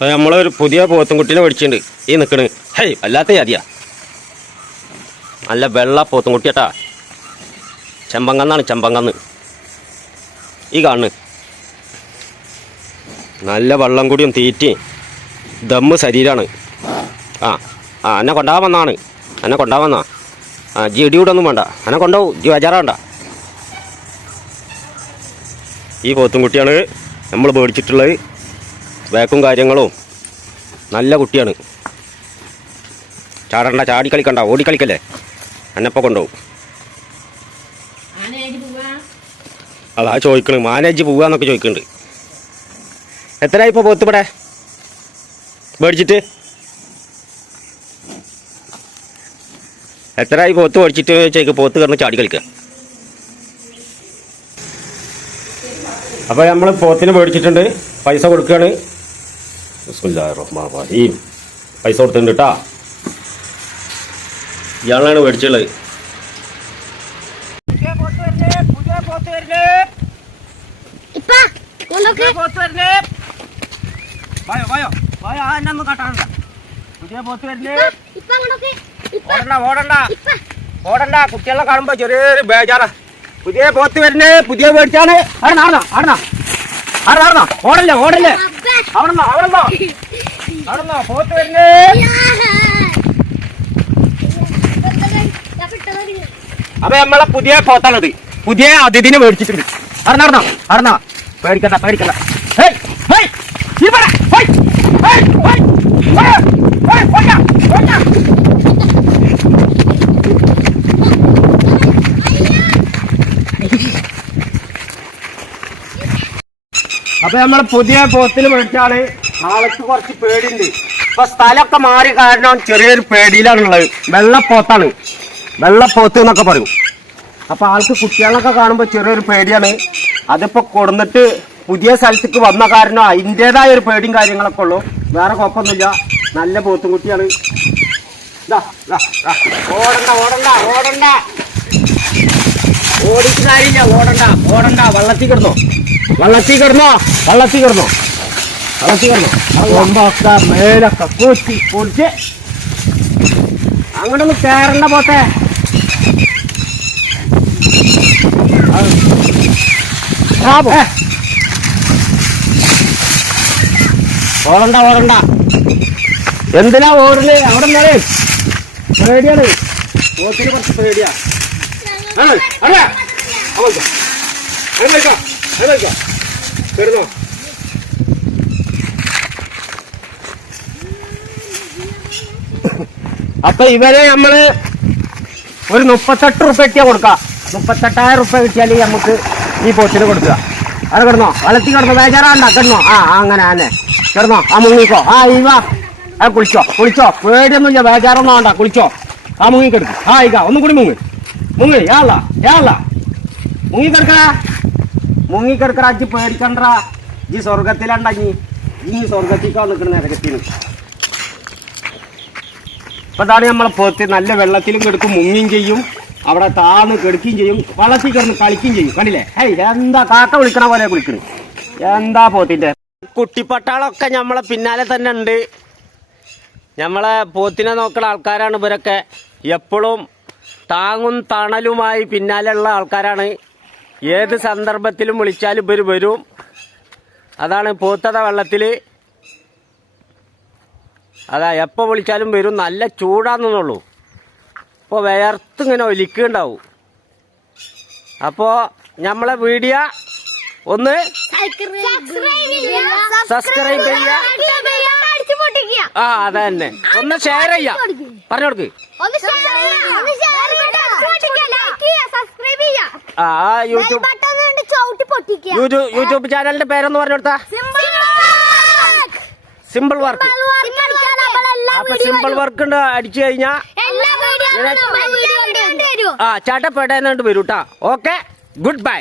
അപ്പൊ നമ്മളൊരു പുതിയ പോത്തുംകുട്ടീനെ മേടിച്ചിട്ടുണ്ട് ഈ നിക്കണ്. ഹേയ് വല്ലാത്ത ജാതിയാ. നല്ല വെള്ള പോത്തുംകുട്ടിയാട്ടാ ചെമ്പങ്കന്നാണ് ചെമ്പങ്കന്ന്. ഈ കാണ് നല്ല വെള്ളം കൂടിയും തീറ്റയും ദമ്മ് ശരീരമാണ് ആ ആ എന്നെ കൊണ്ടാവാൻ വന്നാണ്. എന്നെ കൊണ്ടാവാൻ വന്നാ. ആ ജി വേണ്ട. എന്നെ കൊണ്ടുപോകും ജി ബജാറ വേണ്ട ഈ പോത്തുംകുട്ടിയാണ് നമ്മൾ മേടിച്ചിട്ടുള്ളത് ബാക്കും കാര്യങ്ങളും. നല്ല കുട്ടിയാണ്. ചാടണ്ട ചാടി കളിക്കണ്ട ഓടിക്കളിക്കല്ലേ കളിക്കല്ലേ? എന്നെപ്പോൾ കൊണ്ടുപോകും. അതാ ചോദിക്കണ്. മാനേജ് പോവാന്നൊക്കെ ചോദിക്കുന്നുണ്ട് എത്ര ഇപ്പോൾ പോത്തുപടെ മേടിച്ചിട്ട്? എത്ര എത്രയായി പോത്ത് മേടിച്ചിട്ട് ചോദിക്കുക പോത്ത് കിടന്ന് ചാടി കളിക്കുക അപ്പോൾ നമ്മൾ പോത്തിന് മേടിച്ചിട്ടുണ്ട്. പൈസ കൊടുക്കുകയാണ് ബിസ്മില്ലാഹിർ റഹ്മാൻ റഹീം പൈസ കൊടുത്തിട്ടുണ്ട് കേട്ടാ ഇയാളാണ് മേടിച്ചുള്ളത്. ഓടണ്ട ഓടണ്ട. ഇപ്പ. ഓടണ്ട കുട്ടികളെ കാണുമ്പോ ചെറിയൊരു ബേജാറാ. പുതിയ പോത്ത് വരുന്നേ പുതിയ മേടിച്ചാണ്. ആടണ ആടണ ആടണ. ആടണ ഓടല്ലേ ഓടല്ലേ. അബ്ബേ അവിടെന്നോ അവിടെന്നോ അവിടെന്നോ പോത്ത് വരുന്നേ അപ്പൊ നമ്മളെ പുതിയ പോത്താണത് പുതിയ അതിഥിനെ മേടിച്ചിട്ടുണ്ട് അടണ അടണ അടണ പേടിക്കണ്ട പേടിക്കണ്ട ഹേയ്, ഹേയ്, ഇവിടെ, ഹേയ്, ഹേയ്, ഹേയ്, ഹേയ്, ഹേയ്, പോയ്ക്ക, പോയ്ക്ക. അപ്പൊ നമ്മൾ പുതിയ പോത്തിൽ മേടിച്ചാണ് ആൾക്ക് കുറച്ച് പേടിയുണ്ട്. ഇപ്പൊ സ്ഥലമൊക്കെ മാറി കാരണം ചെറിയൊരു പേടിയിലാണുള്ളത്. വെള്ളപ്പോത്താണ് വെള്ളപ്പോത്ത് എന്നൊക്കെ പറയും. അപ്പൊ ആൾക്ക് കുട്ടികളൊക്കെ കാണുമ്പോ ചെറിയൊരു പേടിയാണ്. അതിപ്പോ കൊടുന്നിട്ട് പുതിയ സ്ഥലത്തേക്ക് വന്ന കാരണം അതിന്റെതായ ഒരു പേടിയും കാര്യങ്ങളൊക്കെ ഉള്ളു. വേറെ കുഴപ്പമൊന്നുമില്ല. നല്ല പോത്തും കുട്ടിയാണ്. ഓടണ്ട ഓടണ്ട ഓടണ്ട. ഓടിച്ച് കാര്യമില്ല. ഓടണ്ട ഓടണ്ട. വള്ളത്തിൽ കിടന്നോ. വള്ളത്തിൽ കിടന്നോ വള്ളത്തിൽ കിടന്നോ. വള്ളത്തിൽ കിടന്നോ. മേലൊക്കെ കൂട്ടി പൊടിച്ച് അങ്ങോട്ടൊന്ന് കയറണ്ട പോട്ടെ. ഓടണ്ട ഓടണ്ട. എന്തിനാ ഓടൽ അവിടെ നിന്നേ പേടിയാണ്. ഓത്തിന് കുറച്ച് പേടിയാ. അങ്ങോട്ട്. അങ്ങോട്ട്. കിടന്നോ. അപ്പൊ ഇവരെ നമ്മൾ ഒരു മുപ്പത്തെട്ട് റുപ്യ കൊടുക്കാം. മുപ്പത്തെട്ടായിരം റുപ്യ കിട്ടിയാൽ നമുക്ക് ഈ പോസ്റ്റിന് കൊടുക്കുക. അത് കിടന്നോ? വളർത്തി കിടന്നോ? ബേജാറാണ്ട. കിടന്നോ? ആ അങ്ങനെ തന്നെ കിടന്നോ? ആ മുങ്ങിക്കോ. ആ ഈ ആ കുളിച്ചോ. കുളിച്ചോ. പേടിയൊന്നുമില്ല. വേജാറൊന്നും വേണ്ട. കുളിച്ചോ. ആ മുങ്ങിക്കെടുക്കും ആ ഇക്ക ഒന്നും കൂടി മുങ്ങ്. മുങ്ങ്. യാള. യാള. മുങ്ങി കിടക്കടാ മുങ്ങി കിടക്കടാ അജ്ജി പേടിക്കണ്ട ഈ സ്വർഗത്തിലണ്ട നീ ഈ സ്വർഗത്തിക്കാ നിൽക്കുന്ന നരകത്തിന് ഇപ്പൊ അതാണ് നമ്മളെ പോത്ത്. നല്ല വെള്ളത്തിലും കിടക്കും മുങ്ങിയും ചെയ്യും. അവിടെ താന്ന് കെടുക്കുകയും ചെയ്യും. വള്ളത്തിൽ കിടന്ന് കളിക്കുകയും ചെയ്യും. കണ്ടില്ലേ? ഹേയ് എന്താ കാക്ക വിളിക്കണ പോലെ വിളിക്കണ്. എന്താ പോത്തിന്റെ കുട്ടിപ്പട്ടാളൊക്കെ നമ്മളെ പിന്നാലെ തന്നെ ഉണ്ട്. നമ്മളെ പോത്തിനെ നോക്കുന്ന ആൾക്കാരാണ് ഇവരൊക്കെ. എപ്പോഴും താങ്ങും തണലുമായി പിന്നാലെയുള്ള ആൾക്കാരാണ്. ഏത് സന്ദർഭത്തിലും വിളിച്ചാലും ഇവർ വരും. അതാണ് പൂത്തത വെള്ളത്തിൽ അതാ എപ്പോൾ വിളിച്ചാലും വരും. നല്ല ചൂടാണെന്നുള്ളൂ. ഇപ്പോൾ വിയർത്തിങ്ങനെ ഒലിക്കുണ്ടാവും. അപ്പോൾ നമ്മളെ വീഡിയോ ഒന്ന് സബ്സ്ക്രൈബ് ചെയ്യുക ആ അതന്നെ. ഒന്ന് ഷെയർ ചെയ്യാം. പറഞ്ഞു കൊടുക്ക് ഒന്ന് ഷെയർ ഒന്ന് ഷെയർ ചെയ്ത് അടിച്ചു പൊട്ടിക്കുക ലൈക്ക് ചെയ്യുക സബ്സ്ക്രൈബ് ചെയ്യുക ആ യൂട്യൂബ് ചാനലിന്റെ പേരൊന്ന് പറഞ്ഞെടുത്താ കൊടുത്താ സിമ്പിൾ വർക്ക് അപ്പൊ സിമ്പിൾ വർക്ക് ഉണ്ട് അടിച്ചു കഴിഞ്ഞാ എല്ലാ വീഡിയോ ആ ചാട്ടപ്പേട്ടേന്നുണ്ട് വരൂട്ടാ. Okay good bye